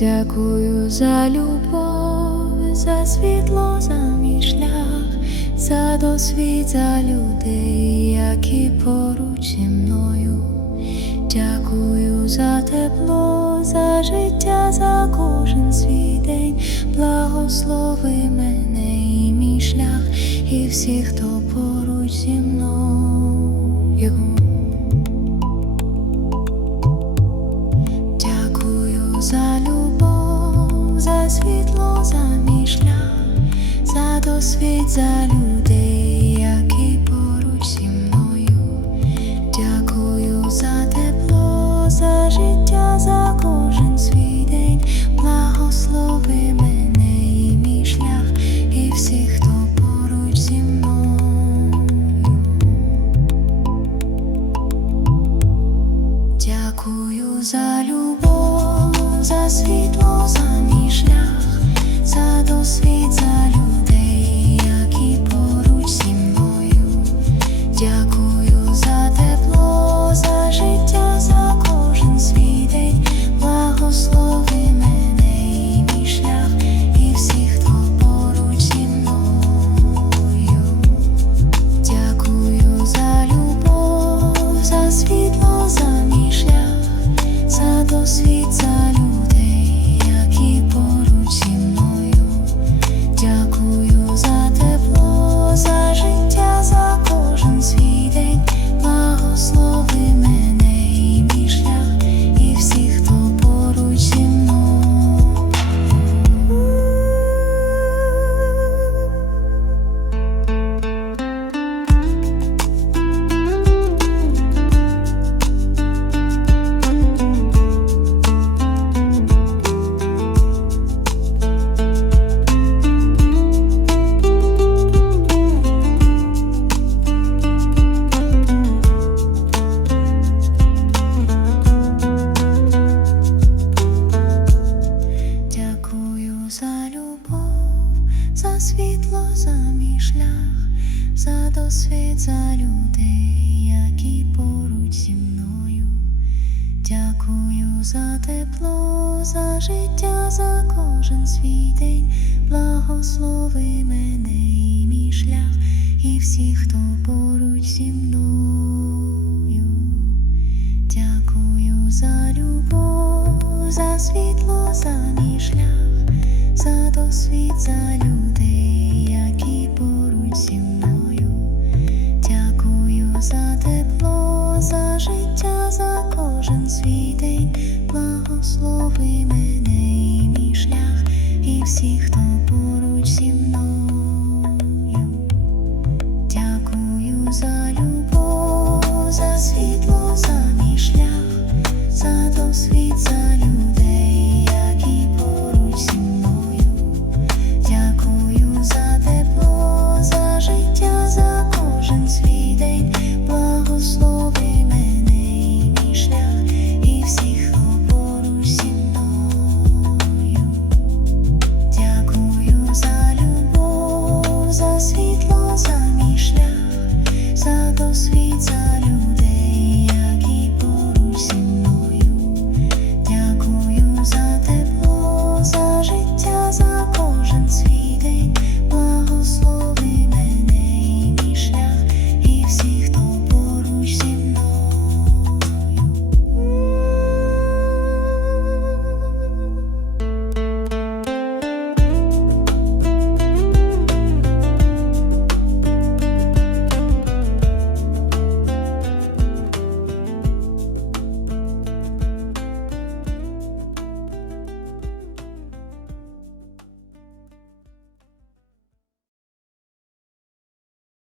Дякую за любов, за світло, за мій шлях, за досвід, за людей, які поруч зі мною. Дякую за тепло, за життя, за кожен свій день. Благослови мене і мій шлях, і всіх, хто поруч зі мною. Дякую за любов, світло, за мій шлях, за досвід, за людей, які поруч зі мною. Дякую за тепло, за життя, за кожен свій день. Благослови мене і мій шлях, і всіх, хто поруч зі мною. Дякую за любов, за світло, за за любов, за світло, за мій шлях, за досвід, за людей, які поруч зі мною. Дякую за тепло, за життя, за кожен свій день. Благослови мене і мій шлях, і всіх, хто поруч зі мною. Дякую за любов, за світло, за мій шлях, за досвід, за людей, які поруч зі мною. Дякую за тепло, за життя, за кожен свій. Благослови мене і мій шлях, і всіх, хто поруч зі мною. Дякую за любов, за світло, за мій шлях, за досвід.